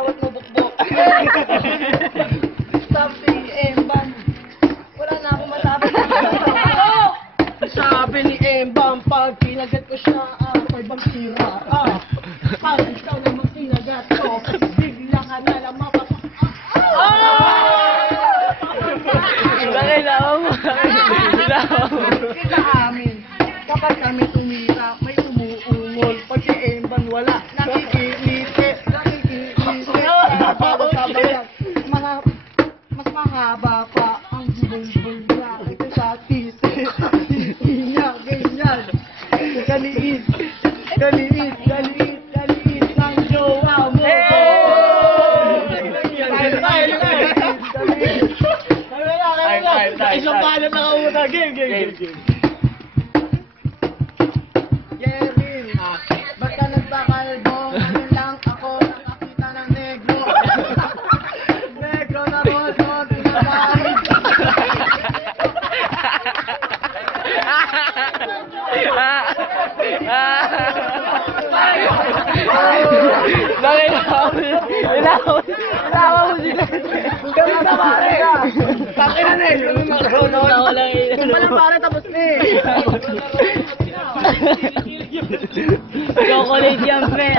bawat mabukbok. Something, Embam. Wala na akong masabi. Sabi ni Embam, pag kinagat ko siya, may bang sira. Pag ikaw naman kinagat ko, bigla ka na lang mapapak. Kailangan mo. Kita amin, kapag kami tumira, may umuungol. Pag si Embam wala, nakikilite. Sabayan, mas mahaba pa ang bulbul niya. Ito sa titi niya, ganyan. Galiit ng jowa mo. Isang palat na kauna. Game. Kevin, ba't ka nagpakalbo? Ngayon lang ako nakakita ng negro. Negro na rodo, tinamahid. Ilaw mo sila. Kami na pare ka. Bakit na negro na rodo? Kung pala pare tapos na eh. Chocolate yan, pre.